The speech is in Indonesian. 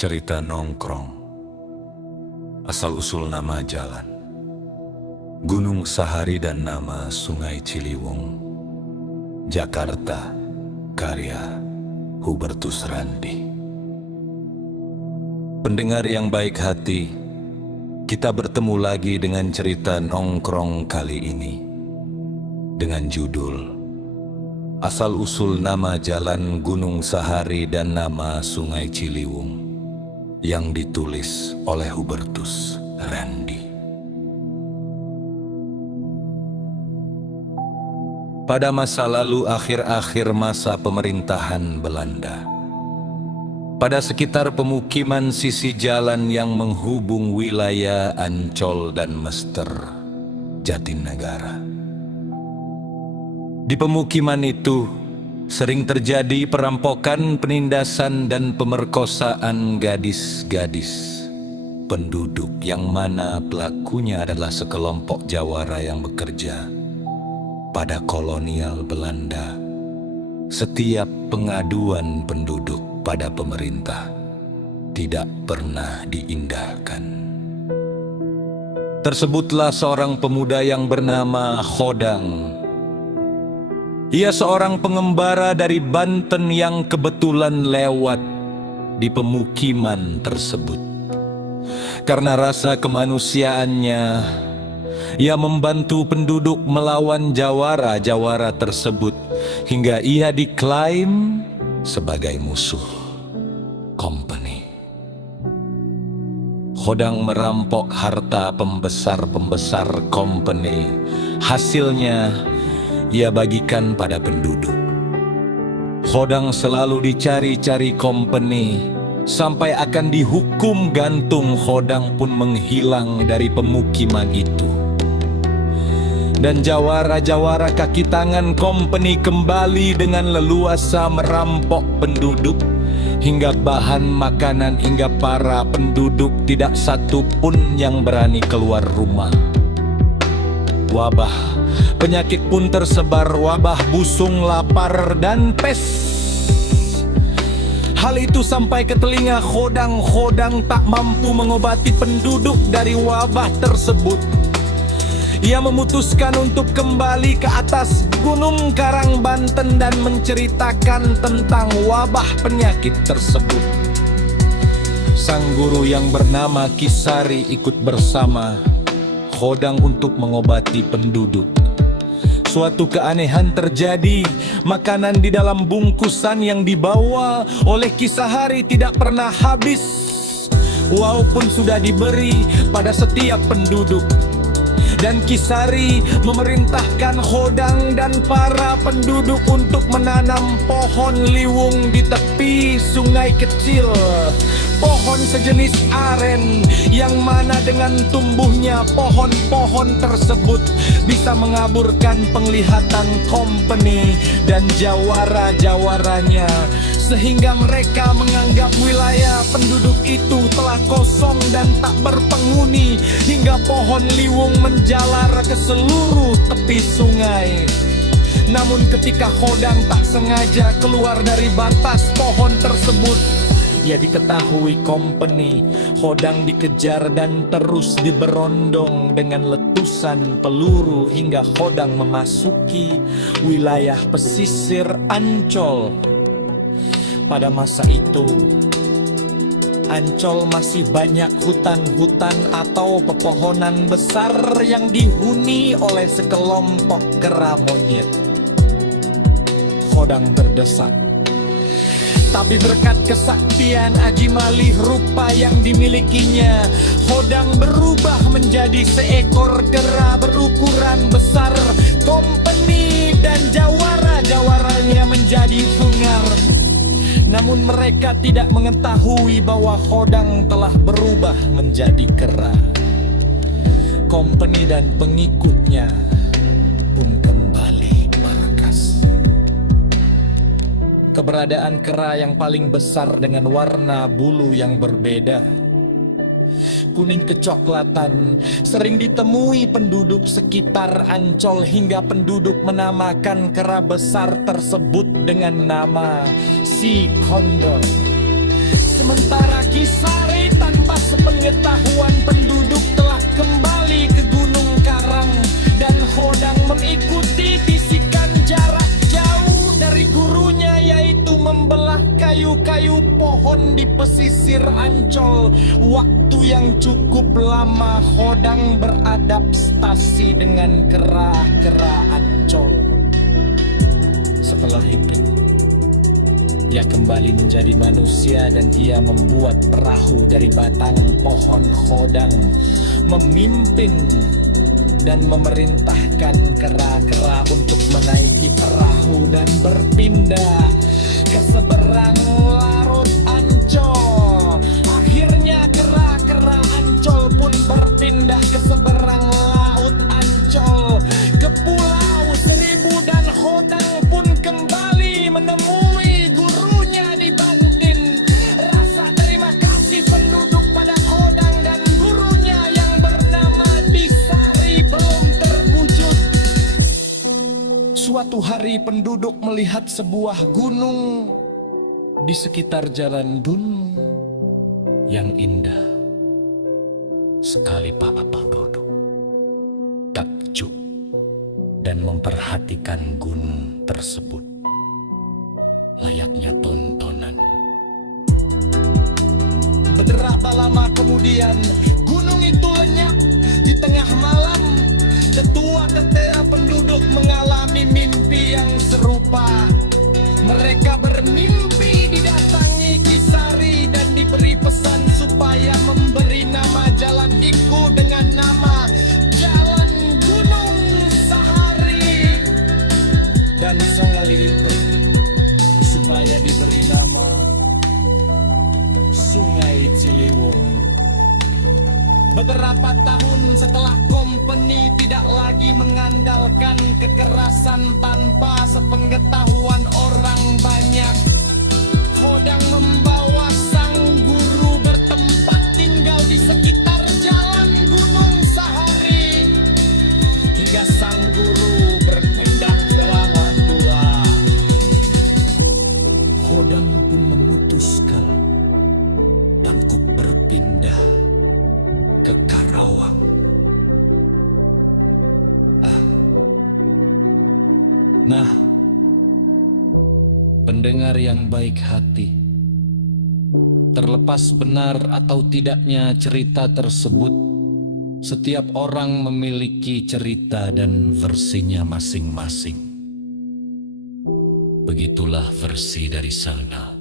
Cerita nongkrong. Asal-usul nama jalan, Gunung Sahari dan nama Sungai Ciliwung. Jakarta, karya Hubertus Randi. Pendengar yang baik hati, kita bertemu lagi dengan cerita nongkrong kali ini dengan judul Asal-usul nama jalan Gunung Sahari dan nama Sungai Ciliwung, yang ditulis oleh Hubertus Randi. Pada masa lalu, akhir-akhir masa pemerintahan Belanda, pada sekitar pemukiman sisi jalan yang menghubung wilayah Ancol dan Mester, Jatinegara. Di pemukiman itu sering terjadi perampokan, penindasan, dan pemerkosaan gadis-gadis penduduk, yang mana pelakunya adalah sekelompok jawara yang bekerja pada kolonial Belanda. Setiap pengaduan penduduk pada pemerintah tidak pernah diindahkan. Tersebutlah seorang pemuda yang bernama Khodang. Ia seorang pengembara dari Banten yang kebetulan lewat di pemukiman tersebut. Karena rasa kemanusiaannya, ia membantu penduduk melawan jawara-jawara tersebut hingga ia diklaim sebagai musuh company. Khodang merampok harta pembesar-pembesar company. Hasilnya ia bagikan pada penduduk. Khodang selalu dicari-cari company sampai akan dihukum gantung. Khodang pun menghilang dari pemukiman itu, dan jawara-jawara kaki tangan company kembali dengan leluasa merampok penduduk hingga bahan makanan, hingga para penduduk tidak satu pun yang berani keluar rumah. Wabah penyakit pun tersebar, wabah busung, lapar, dan pes. Hal itu sampai ke telinga Khodang. Khodang tak mampu mengobati penduduk dari wabah tersebut. Ia memutuskan untuk kembali ke atas Gunung Karang, Banten, dan menceritakan tentang wabah penyakit tersebut. Sang guru yang bernama Kisari ikut bersama Khodang untuk mengobati penduduk. Suatu keanehan terjadi. Makanan di dalam bungkusan yang dibawa oleh Kisari tidak pernah habis, walaupun sudah diberi pada setiap penduduk. Dan Kisari memerintahkan Khodang dan para penduduk untuk menanam pohon liwung di tepi sungai kecil. Pohon sejenis aren, yang mana dengan tumbuhnya pohon-pohon tersebut bisa mengaburkan penglihatan company dan jawara-jawaranya, sehingga mereka menganggap wilayah penduduk itu telah kosong dan tak berpenghuni, hingga pohon liwung menjalar ke seluruh tepi sungai. Namun ketika Khodang tak sengaja keluar dari batas pohon tersebut, ia diketahui company. Khodang dikejar dan terus diberondong dengan letusan peluru hingga Khodang memasuki wilayah pesisir Ancol. Pada masa itu, Ancol masih banyak hutan-hutan atau pepohonan besar yang dihuni oleh sekelompok kera monyet. Khodang terdesak. Tapi berkat kesaktian Aji Malih rupa yang dimilikinya, Khodang berubah menjadi seekor kera berukuran besar. Company dan jawara-jawaranya menjadi sungar. Namun mereka tidak mengetahui bahwa Khodang telah berubah menjadi kera. Company dan pengikutnya pun kembali berkas. Keberadaan kera yang paling besar dengan warna bulu yang berbeda, kuning kecoklatan, sering ditemui penduduk sekitar Ancol, hingga penduduk menamakan kera besar tersebut dengan nama si Kondor. Sementara kisah kayu-kayu pohon di pesisir Ancol. Waktu yang cukup lama Khodang beradaptasi dengan kera-kera Ancol. Setelah itu, dia kembali menjadi manusia dan ia membuat perahu dari batang pohon Khodang, memimpin dan memerintahkan kera-kera untuk menaiki perahu dan berpindah ke seberang larut Ancol. Akhirnya kera-kera Ancol pun berpindah ke seberang laut Ancol, ke Pulau Seribu, dan Khodang pun kembali menemui gurunya di Bantin. Rasa terima kasih penduduk pada Khodang dan gurunya yang bernama Disari belum terwujud. Suatu hari penduduk melihat sebuah gunung di sekitar jalan Dun yang indah. Sekali para penduduk takjub dan memperhatikan gunung tersebut layaknya tontonan. Beberapa lama kemudian gunung itu lenyap di tengah malam. Tetua-tetua penduduk mengalami mimpi yang serupa. Mereka bermimpi didatangi Kisari dan diberi pesan supaya memberi nama jalan itu dengan nama Jalan Gunung Sahari, dan Songali itu supaya diberi nama Sungai Ciliwung. Beberapa tahun setelah company tidak lagi mengandalkan kekerasan tanpa sepengetahuan orang banyak, Khodang membawa sang guru bertempat tinggal di sekitar Jalan Gunung Sahari hingga sang guru berpindah ke tanah tua. Khodang pun memutuskan untuk berpindah ke Karawang. Nah, pendengar yang baik hati, terlepas benar atau tidaknya cerita tersebut, setiap orang memiliki cerita dan versinya masing-masing. Begitulah versi dari sana.